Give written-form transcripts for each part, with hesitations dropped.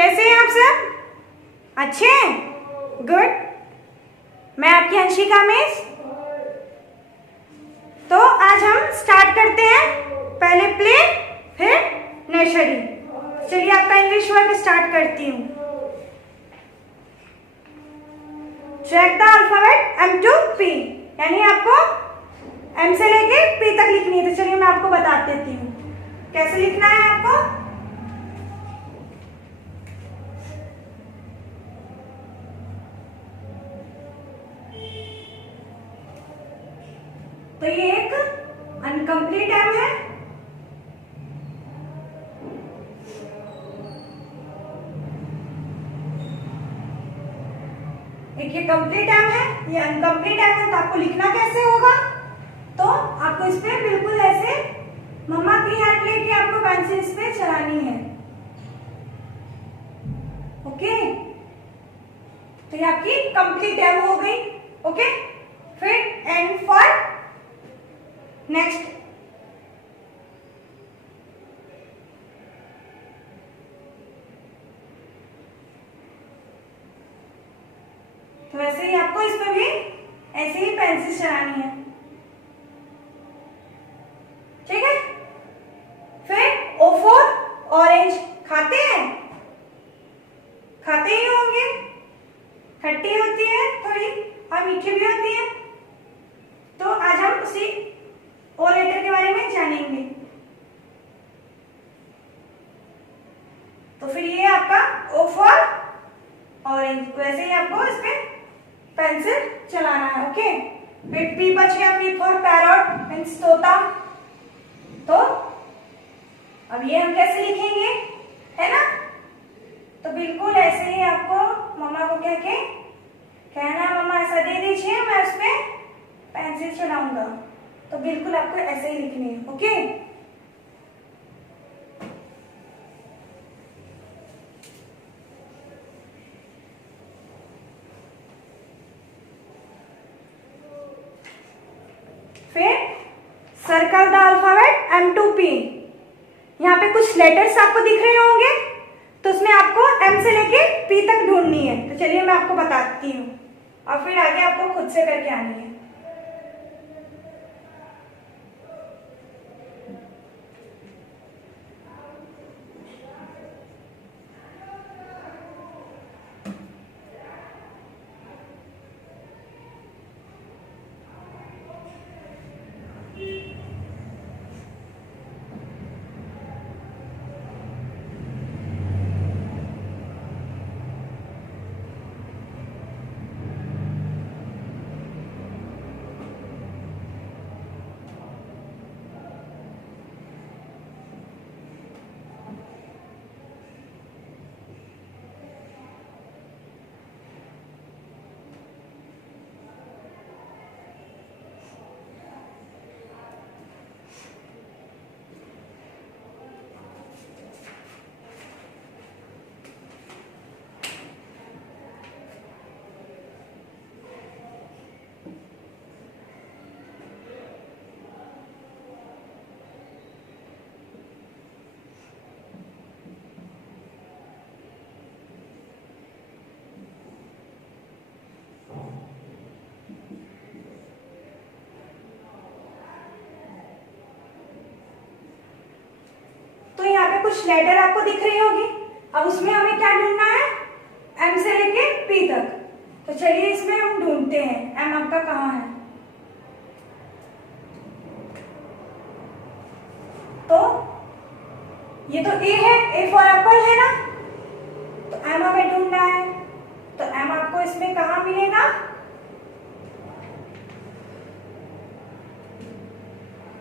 कैसे हैं आप सब? अच्छे हैं? गुड। मैं आपकी अंशिका मिस। तो आज हम स्टार्ट करते हैं, पहले प्ले फिर नर्सरी। चलिए आपका इंग्लिश वर्क स्टार्ट करती हूँ। Track the alphabet M to P, यानी आपको M से लेके P तक लिखनी है। तो चलिए मैं आपको बता देती हूँ कैसे लिखना है आपको। तो ये एक अनकम्प्लीट M है, एक ये कंप्लीट M है, ये अनकम्प्लीट M है। तो आपको लिखना कैसे होगा? तो आपको इस पे बिल्कुल ऐसे मम्मा की हेल्प लेके आपको पेंसिल इस पे चलानी है। ओके, तो ये आपकी कंप्लीट M हो गई। ओके, फिर N फॉर नेक्स्ट। तो वैसे ही आपको इस पे भी ऐसे ही पेंसिल चलानी है। ठीक है, फिर O फॉर ऑरेंज। खाते हैं? खाते ही होंगे, खट्टी होती है थोड़ी और मीठी भी होती है। तो आज हम उसी ओ लेटर के बारे में जानेंगे। तो फिर ये आपका O फॉर ऑरेंज, वैसे ही आपको इस पे पेंसिल चलाना है। ओके, फिर P बच गया, P फॉर पैरट मीन्स तोता। तो अब ये हम कैसे लिखेंगे, है ना? तो बिल्कुल ऐसे ही आपको मम्मा को कह के कहना है, मम्मा ऐसा दे दीजिए, मैं उस पे पेंसिल चलाऊंगा। तो बिल्कुल आपको ऐसे ही लिखनी है। ओके, फिर circle the alphabet M to P। यहाँ पे कुछ लेटर्स आपको दिख रहे होंगे, तो उसमें आपको M से लेके P तक ढूंढनी है। तो चलिए मैं आपको बताती हूँ और फिर आगे आपको खुद से करके आनी है। तो यहाँ पे कुछ लेटर आपको दिख रही होगी। अब उसमें हमें क्या ढूंढना है? M से लेके P तक। तो चलिए इसमें हम ढूंढते हैं M आपका कहाँ है। तो ये तो A है, A फॉर एप्पल है ना, तो M हमें ढूंढना है। तो M आपको इसमें कहाँ मिलेगा?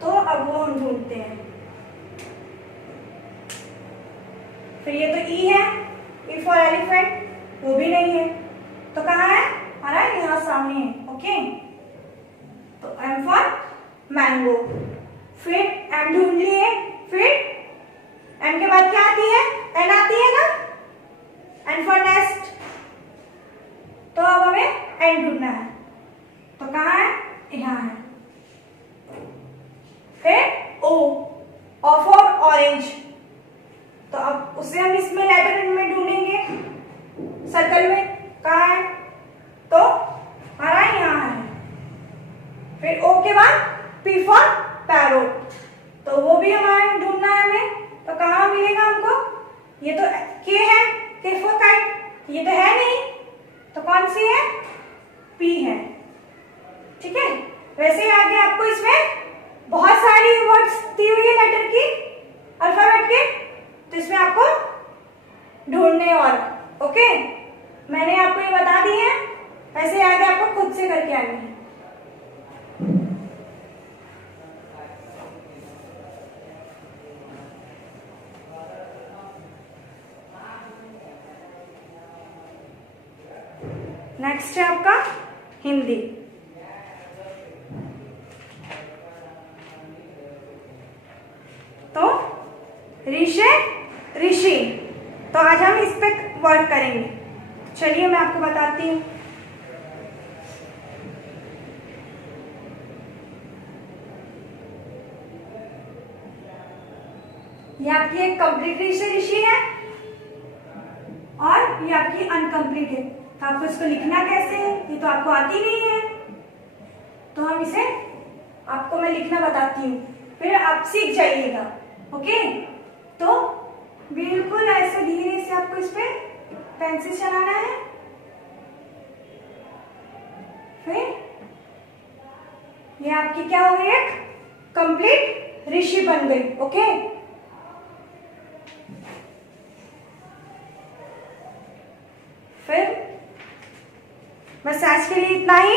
तो अब वो हम ढूंढते हैं। फिर ये तो E है, E फॉर एलिफेंट, वो भी नहीं है। तो कहाँ है हमारा? यहाँ सामने है। ओके, तो M फॉर मैंगो। फिर M ढूंढ लिए, फिर M के बाद क्या आती है? N आती है ना, N फॉर नेस्ट। तो अब हमें N ढूंढना है। तो कहाँ है? यहाँ है। फिर O फॉर ऑरेंज। तो अब उसे हम इसमें लेटर में ढूंढेंगे। सर्कल में कहाँ है, तो हमारा यहाँ है। फिर ओ के बाद पी फॉर पैरोट, तो वो भी हमारा ढूंढना है हमें, तो कहाँ मिलेगा हमको, ये तो के है, के फॉर काइट, ये तो है नहीं, तो कौन सी है, पी है। ठीक है, वैसे ही आगे आपको इसमें बहुत सारी वर्ड्स दी हुई है लेटर की, अल्फाबेट के, तो इसमें आपको ढूंढने और ओके, मैंने आपको ये बता दी है, वैसे आगे आपको खुद से करके आनी है। नेक्स्ट है आपका हिंदी। तो ऋषि ऋषि, तो आज हम इस पे वर्क करेंगे। चलिए मैं आपको बताती हूँ। ये आपकी एक कंप्लीट ऋषि है और ये आपकी अनकंप्लीट है। तो आपको इसको लिखना कैसे है, ये तो आपको आती नहीं है, तो हम इसे आपको मैं लिखना बताती हूँ, फिर आप सीख जाइएगा। ओके, तो बिल्कुल ऐसे धीरे से आपको इस पे पेंसिल चलाना है, फिर ये आपकी क्या हो गई, एक कंप्लीट ऋषि बन गई। ओके, फिर बस आज के लिए इतना ही।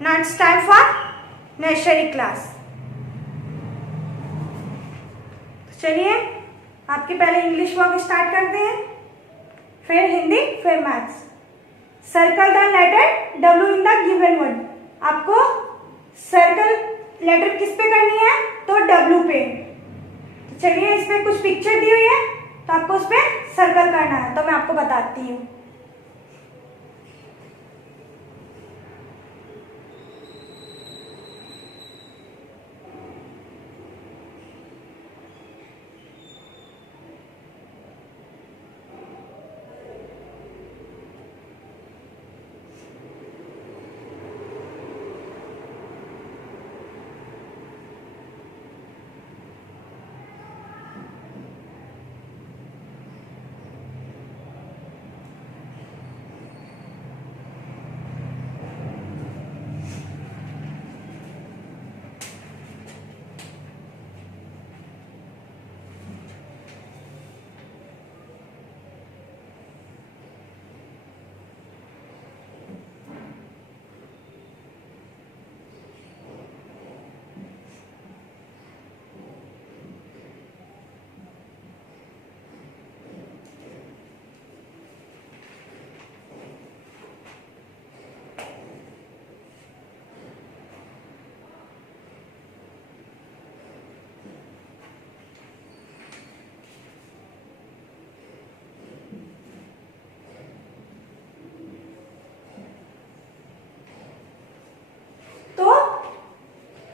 Now it's time for nursery class। तो चलिए आपके पहले इंग्लिश वर्क स्टार्ट करते हैं, फिर हिंदी, फिर maths. Circle the letter W in the given word. आपको सर्कल लेटर किस पे करनी है, तो W पे। तो चलिए इस पे कुछ पिक्चर दी हुई है, तो आपको उस पे सर्कल करना है, तो मैं आपको बताती हूँ।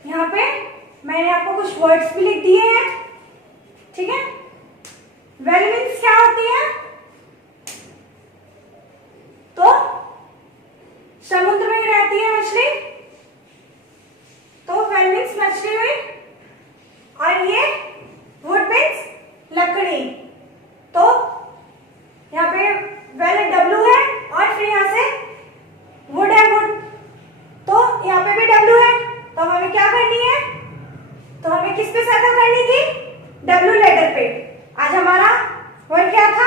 यहाँ पे मैंने आपको कुछ वर्ड्स भी लिख दिए हैं। ठीक है, वेल मीन्स क्या होती है, तो समुद्र में रहती है मछली, तो वेल मीन्स मछली हुई, और ये वुड मीन्स लकड़ी, तो यहाँ पे वेल W है और फिर यहाँ से वुड है, वुड, तो यहाँ पे भी W है, तो हमें क्या करनी है, तो हमें किस पे सर्कल करनी थी, W लेटर पे। आज हमारा वर्ड क्या था,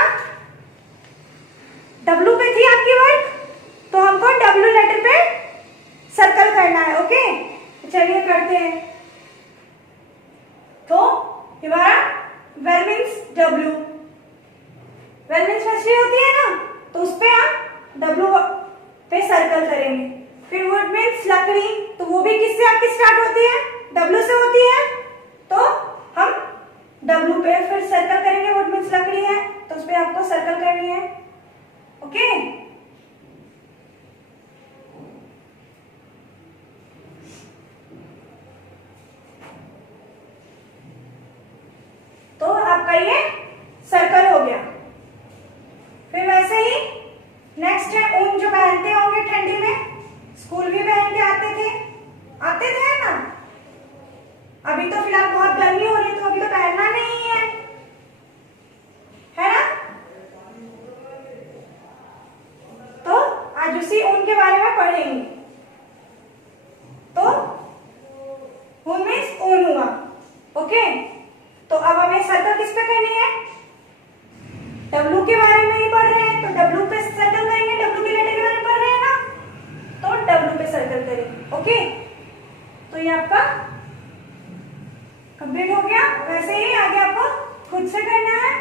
W पे थी आपकी वर्ड, तो हमको W लेटर पे सर्कल करना है। ओके, चलिए करते हैं। तो हमारा well means W, well means मछली होती है ना, तो उस पे हम W पे सर्कल करेंगे। फिर वुड मीन्स लकड़ी, तो वो भी किससे आपकी स्टार्ट होती है, W से होती है, तो हम W पे फिर सर्कल करेंगे। वुड मीन्स लकड़ी है, तो उस पे आपको सर्कल करनी है। ओके, माजूसी ऊन के बारे में पढ़ेंगे। तो ऊन मीन्स ऊन हुआ। ओके, तो अब हमें सर्कल किस पे करनी है? डब्लू के बारे में ही पढ़ रहे हैं तो डब्लू पे सर्कल करेंगे। डब्लू के लेटर के बारे में पढ़ रहे हैं ना, तो डब्लू पे सर्कल करेंगे। ओके, तो ये आपका कंप्लीट हो गया। वैसे ही आगे आपको खुद से करना है।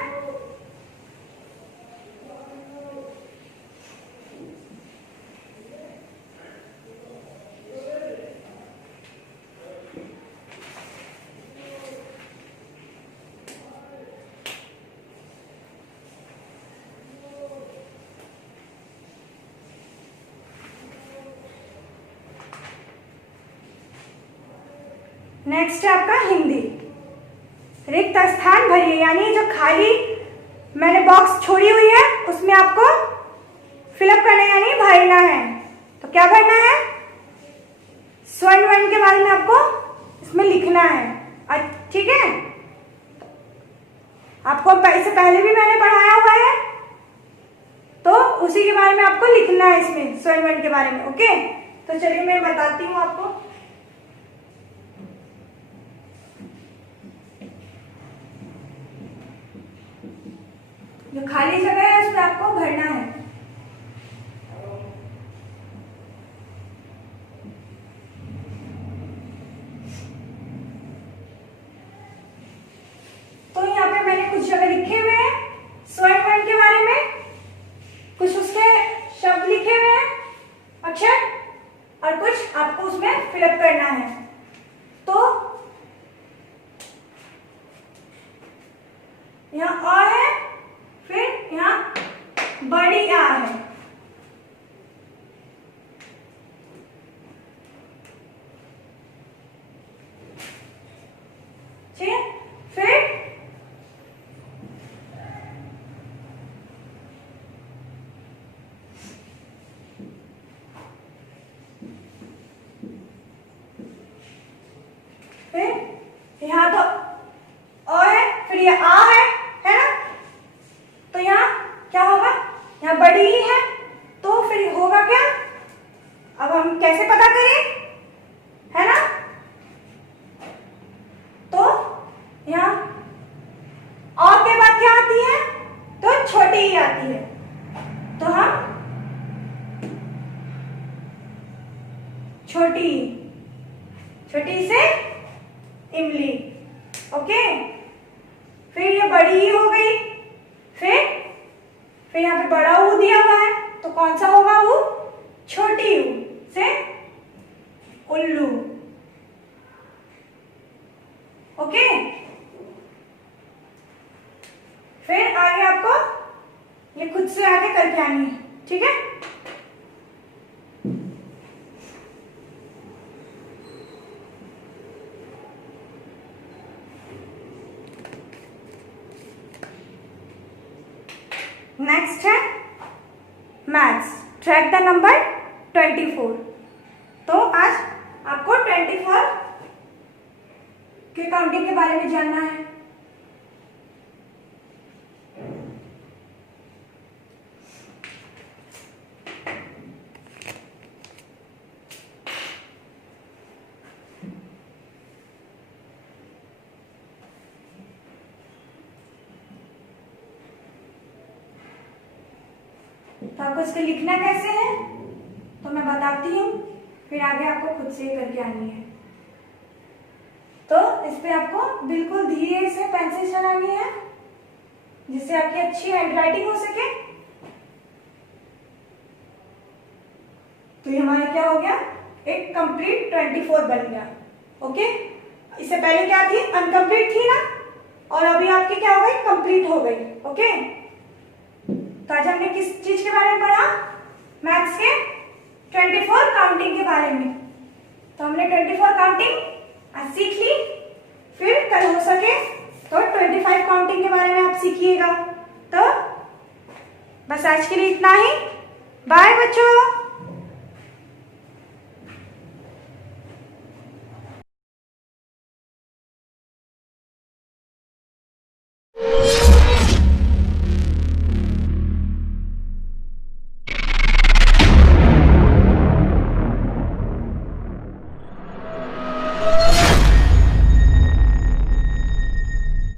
नेक्स्ट है आपका हिंदी। रिक्त स्थान भरिए, यानी जो खाली मैंने बॉक्स छोड़ी हुई है उसमें आपको फिलअप करना है, यानी भरना है। तो क्या भरना है? स्वर्ण वर्ण के बारे में आपको इसमें लिखना है। ठीक है, आपको इससे पहले भी मैंने पढ़ाया हुआ है, तो उसी के बारे में आपको लिखना है इसमें, स्वर्ण वर्ण के बारे में। ओके, तो चलिए मैं बताती हूँ आपको। जो खाली जगह है उसमें आपको भरना है। तो यहाँ पे मैंने कुछ जगह लिखे हुए हैं स्वर्ण वर्ण के बारे में, कुछ उसके शब्द लिखे हुए हैं, अक्षर, और कुछ आपको उसमें फिलअप करना है। तो यहाँ अ है, फिर यहाँ बड़ी आ है, ठीक है। फिर यहाँ तो अ है, फिर ये आ है ना। तो यहाँ क्या होगा? यहाँ बड़ी ही है, तो फिर होगा क्या? अब हम कैसे पता करें, है ना? तो यहाँ अ के बाद क्या आती है? तो छोटी ही आती है। तो हम छोटी से इमली। ओके, फिर ये बड़ी ही हो गई। फिर यहाँ पे बड़ा ऊ दिया हुआ है, तो कौन सा होगा? ऊ छोटी ऊ से उल्लू। ओके, फिर आगे आपको ये खुद से आगे करके आनी है। ठीक है, नेक्स्ट है मैथ्स, ट्रैक द नंबर 24। तो आज आपको 24 के काउंटिंग के बारे में जानना है। तो आपको इसको लिखना कैसे है तो मैं बताती हूँ, फिर आगे आपको खुद से करके आनी है। तो इस पे आपको बिल्कुल धीरे से पेंसिल चलानी है, जिससे आपकी अच्छी हैंडराइटिंग हो सके। तो ये हमारा क्या हो गया? एक कंप्लीट 24 बन गया। ओके, इससे पहले क्या थी? अनकंप्लीट थी ना, और अभी आपकी क्या हो गई? कंप्लीट हो गई। ओके, तो आज हमने किस चीज के बारे में पढ़ा? मैथ्स के 24 काउंटिंग के बारे में। तो हमने 24 काउंटिंग आज सीख ली, फिर कल हो सके तो 25 काउंटिंग के बारे में आप सीखिएगा। तो बस आज के लिए इतना ही। बाय बच्चों।